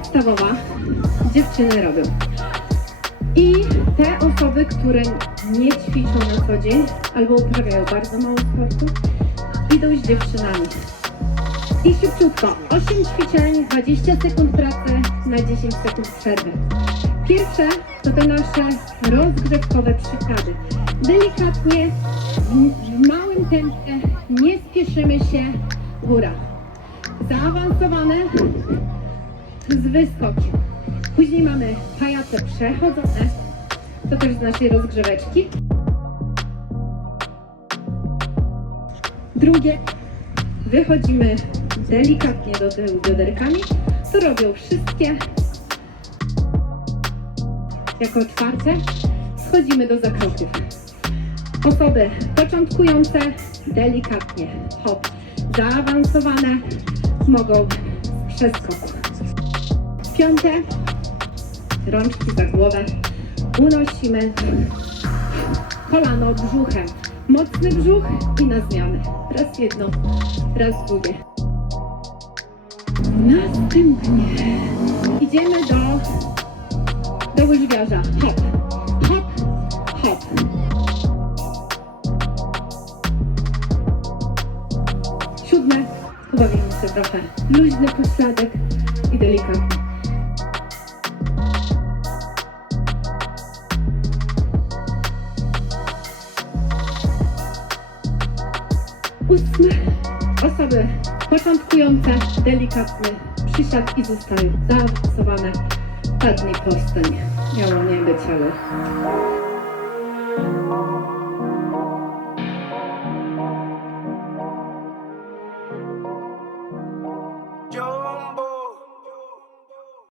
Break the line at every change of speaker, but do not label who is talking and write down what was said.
podstawowa dziewczyny robią. I te osoby, które nie ćwiczą na co dzień albo uprawiają bardzo mało sportu, idą z dziewczynami. I szybciutko, 8 ćwiczeń, 20 sekund pracy na 10 sekund przerwy. Pierwsze to te nasze rozgrzewkowe przykłady. Delikatnie, w małym tempie, nie spieszymy się, góra. Zaawansowane z wyskokiem. Później mamy pajace przechodzone, to też z naszej rozgrzeweczki. Drugie, wychodzimy delikatnie do tyłu bioderkami. To robią wszystkie. Jako czwarte, schodzimy do zakroków. Osoby początkujące delikatnie, hop, zaawansowane mogą z przeskoku. Piąte, rączki za głowę, unosimy kolano brzuchem. Mocny brzuch i na zmianę. Raz jedno, raz drugie. Następnie idziemy do, do łyżwiarza. Hop, hop, hop. Siódme, pobawimy się trochę. Luźny pośladek i delikatny. Ustmy. Osoby początkujące, delikatny przysiad i zostaje zaawansowane. Padnie prostoń. Miało nie być, ale...